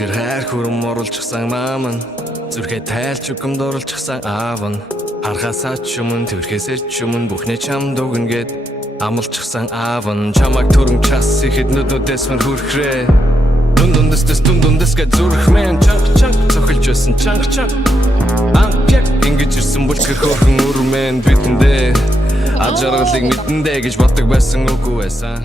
Үлгэр хайр хүрэн оруулчихсан мааман зүрхээ тайлч үгэмд оруулчихсан аав нь харахасаа ч өмнө тэрхээсээ ч өмнө бүхнээ чамд өгнө гэд амлчихсан аав нь чамайг түрэн час ихэд нүднүүдээс мөр хүрхрээ дундундэс гэж зүрхмэн чанг цохилж байсан чанг анхяг ингэж ирсэн бүлгэр хөөрхөн өрмэн битэндээ ад жаргалыг мэдэндээ гэж боддог байсан үгүй байсан